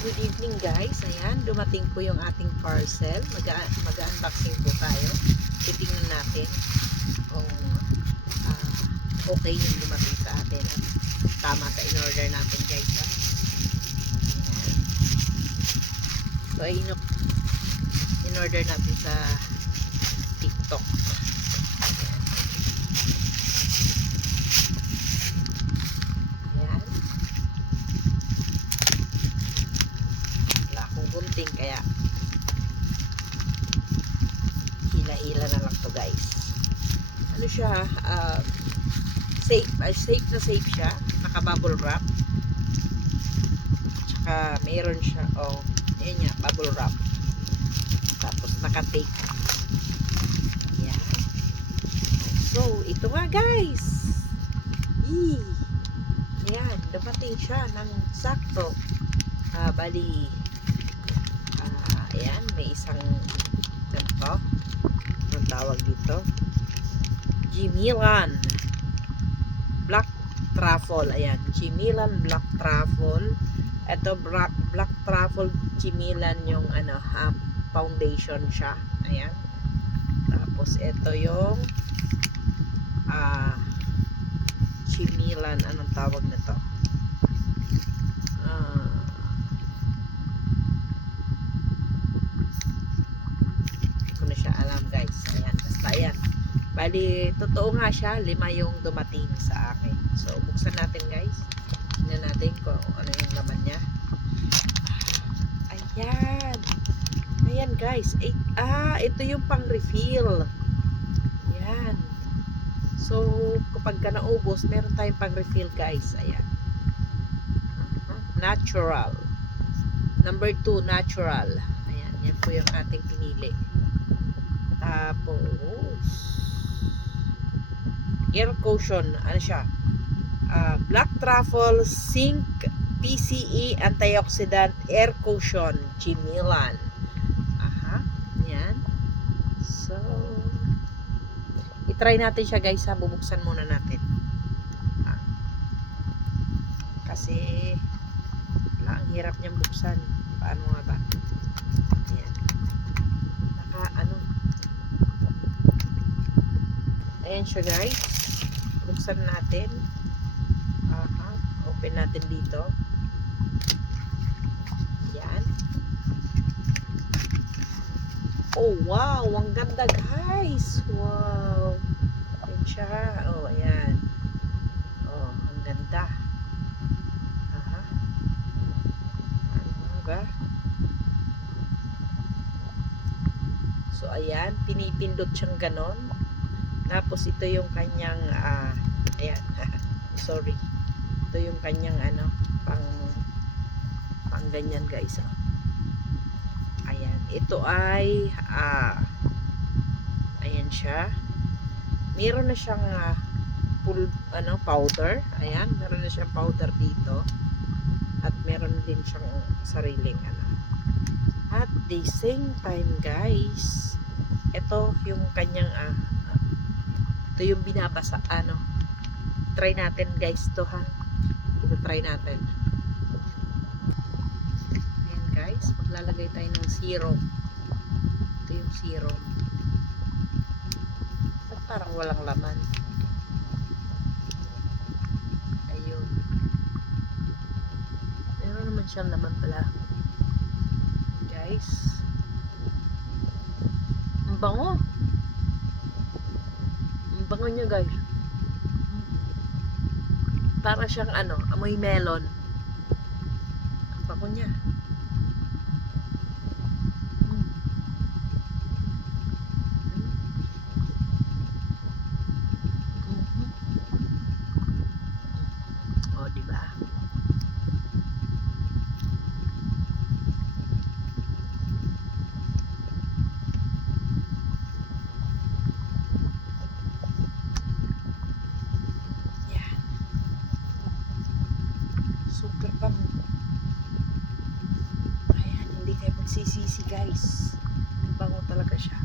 Good evening guys, ayan, dumating po yung ating parcel. Mag-unboxing po tayo. Titingnan natin kung okay yung dumating sa atin at tama sa in-order natin guys ha. Ayan. So ay in-order natin sa TikTok. Gunting kaya hila-hila na lang to guys. Ano siya, safe safe siya, naka bubble wrap, tsaka meron siya, yun nga, bubble wrap, tapos naka tape. Ayan. So ito nga guys, ayan, dumating siya ng sakto. Bali ayan, may isang ganito, anong tawag dito, Gimilan Black Truffle. Ayan, Gimilan Black Truffle. Ito Black Truffle Gimilan yung foundation siya. Ayan, tapos ito yung Gimilan, anong tawag nito, ayan. Bali, totoo nga siya, 5 yung dumating sa akin. So, buksan natin guys. Tingnan natin kung ano yung laman niya. Ayan. Ayan guys. Ito yung pang refill. Ayan. So, kapag ka naubos, meron tayong pang refill guys. Ayan. Natural. Number 2, natural. Ayan. Yan po yung ating pinili. Tapos air cushion, ano siya, Black Truffle Zinc PCE Antioxidant Air Cushion Gimilan. Yan. So i-try natin siya guys ha. Bubuksan muna natin kasi ang hirap niyang buksan. Paano nga ba? Ayan. Ayan siya guys. Buksan natin. Open natin dito. Ayan. Oh wow, ang ganda guys. Wow. Ayan siya. Ayan. Ang ganda. Ano ba? So ayan, pinipindot siyang ganon. Tapos ito yung kanyang ayan, sorry. Ito yung kanyang pang ganyan guys. Ayan, ito ay ayan siya. Meron na siyang powder. Ayan, meron na siyang powder dito. At meron din siyang sariling At the same time guys, ito yung kanyang ito yung binabasa, try natin guys to ha. Ito try natin. Ayan guys, maglalagay tayo ng serum. Ito yung serum. At parang walang laman. Ayun. Meron naman siyang laman pala. Guys. Ang bango. Bango niya guys. Para siyang amoy melon. Ang bango niya. Diba? Super bango. Ayan, hindi kayo magsisisi guys. Bango talaga siya.